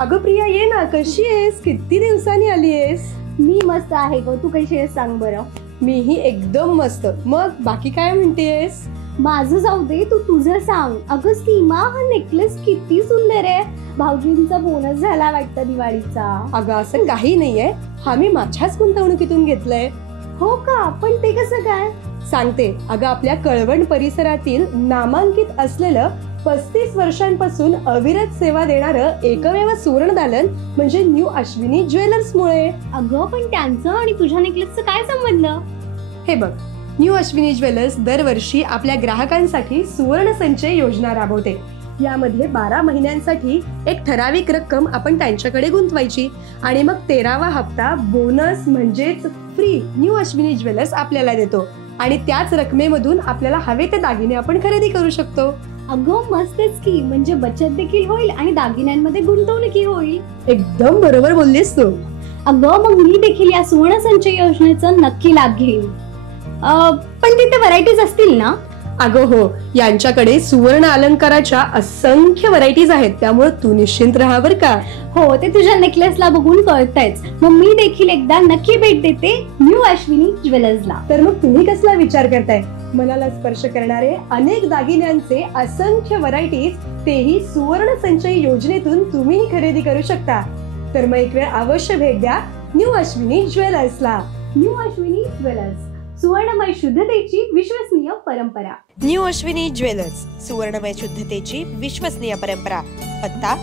अगं प्रिया, ये ना. कशी आहेस? किती दिवसांनी आली आहेस? मी मस्त आहे ग. तू कशी आहेस सांग बरं. मीही एकदम मस्त. मग बाकी काय म्हणतेस? माझं जाऊ दे, तू तुझं सांग. अगं सीमा, हा नेकलेस किती सुंदर आहे. भाऊजींचा बोनस झाला वाटतं दिवाळीचा. अगं असं काही नाहीये, हा मी माझ्याच गुंतवणुकीतून घेतलंय. हो का? पण ते कसं काय? सांगते. अगं आपल्या कळवण परिसरातील नामांकित असलेलं 35 वर्षांपासून अविरत सेवा देणारं एकमेव सुवर्ण दालन म्हणजे न्यू अश्विनी ज्वेलर्स मुळे. अगं पण त्यांचं आणि तुझ्या नेकलेसचं काय संबंध? हे बघ, न्यू अश्विनी ज्वेलर्स दरवर्षी आपल्या ग्राहकांसाठी सुवर्ण संचय योजना राबवते. यामध्ये 12 महिन्यांसाठी एक ठराविक रक्कम आपण त्यांच्याकडे गुंतवायची आणि मग 13वा हप्ता बोनस म्हणजेच फ्री न्यू अश्विनी ज्वेलर्स आपल्याला देतो आणि त्याच रकमेमधून आपल्याला हवे ते दागिने आपण खरेदी करू शकतो. अगं मस्तच की, म्हणजे बचत देखील होईल आणि दागिन्यांमध्ये गुंतवणूकही होईल. एकदम बरोबर बोललीस तू. अगं मग मी देखील या सुवर्ण संचय योजनेचा नक्की लाभ घेईन. पण तिथे व्हरायटीज असतील ना? अगं हो, यांच्याकडे सुवर्ण अलंकाराच्या असंख्य व्हरायटीज आहेत, त्यामुळे तू निश्चिंत राहा बर का. हो, ते तुझ्या नेकलेसला बघून कळतंयच. मग मी देखील एकदा नक्की भेट देते न्यू अश्विनी ज्वेलर्सला. तर मग तुम्ही कसला विचार करताय? मनाला स्पर्श करणारे अनेक दागिन्यांचे असंख्य व्हरायटीज, तेही सुवर्ण संचय योजनेतून तुम्ही खरेदी करू शकता. तर मग एक वेळ अवश्य भेट द्या न्यू अश्विनी ज्वेलर्सला. न्यू अश्विनी ज्वेलर्स, सुवर्णमय शुद्धतेची विश्वसनीय परंपरा. न्यू अश्विनी ज्वेलर्स, सुवर्णमय शुद्धतेची विश्वसनीय परंपरा. पत्ता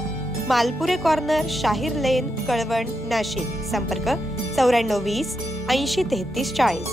मालपुरे कॉर्नर, शाहीर लेन, कळवण, नाशिक. संपर्क 9420 80 33 40.